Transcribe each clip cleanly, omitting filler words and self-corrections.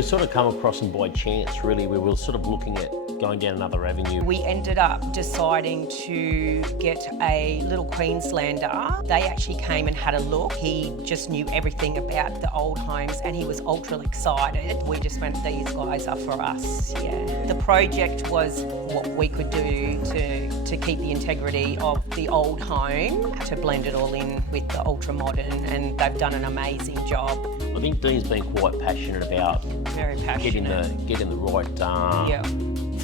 we sort of come across them by chance, really. We were sort of looking at going down another avenue. We ended up deciding to get a little Queenslander. They actually came and had a look. He just knew everything about the old homes and he was ultra excited. We just went, these guys are for us, yeah. The project was what we could do to keep the integrity of the old home, to blend it all in with the ultra modern, and they've done an amazing job. I think Dean's been quite passionate about Very passionate. getting the right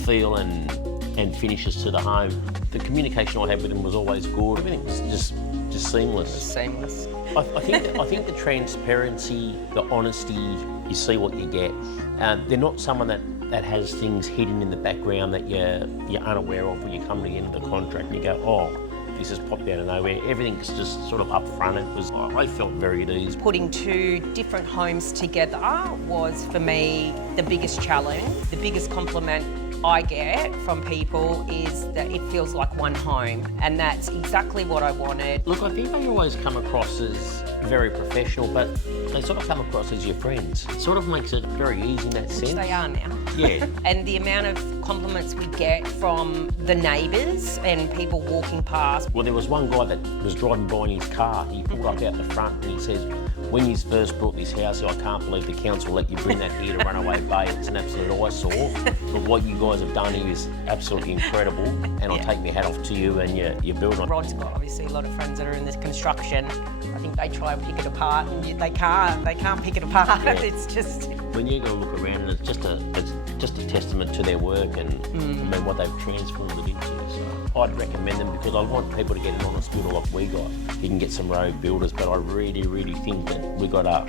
feel and finishes to the home. The communication I had with him was always good. Everything was just seamless. It was seamless. I think the transparency, the honesty, you see what you get. They're not someone that has things hidden in the background that you're unaware of when you come to the end of the contract and you go, oh, this has popped out of nowhere. Everything's just sort of up front. I felt very at ease. Putting two different homes together was, for me, the biggest challenge. The biggest compliment I get from people is that it feels like one home, and that's exactly what I wanted. Look, I think they always come across as very professional, but they sort of come across as your friends. It sort of makes it very easy in that sense. Which they are now. Yeah. And the amount of compliments we get from the neighbours and people walking past. Well, there was one guy that was driving by in his car. He pulled up out the front and he says, when you first bought this house, I can't believe the council let you bring that here to Runaway Bay. It's an absolute eyesore. But what you guys have done here is absolutely incredible. And I take my hat off to you and your building. Rod's got obviously a lot of friends that are in this construction. I think they try and pick it apart and they can't pick it apart. Yeah. It's just... When you go look around, and it's just a testament to their work and I mean, what they've transformed it into. So I'd recommend them because I want people to get an honest builder like we got. You can get some road builders, but I really, really think that we got a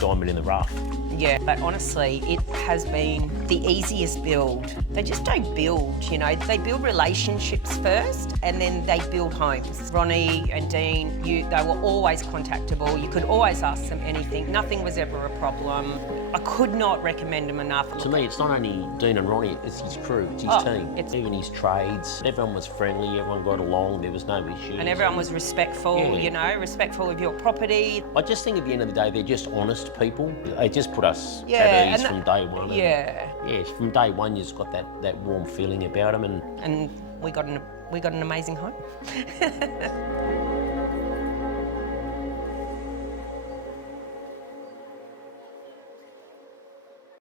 diamond in the rough. Yeah, but honestly, it has been the easiest build. They just don't build, you know. They build relationships first and then they build homes. Ronnie and Dean, they were always contactable. You could always ask them anything. Nothing was ever a problem. I could not recommend them enough. To me, it's not only Dean and Ronnie, it's his crew, it's his team. Even his trades. Everyone was friendly, everyone got along, there was no issues. And everyone was respectful, you know, respectful of your property. I just think at the end of the day, they're just honest people. They just put us at ease from day one. Yes, from day one, you just got that warm feeling about them. And we got an amazing home.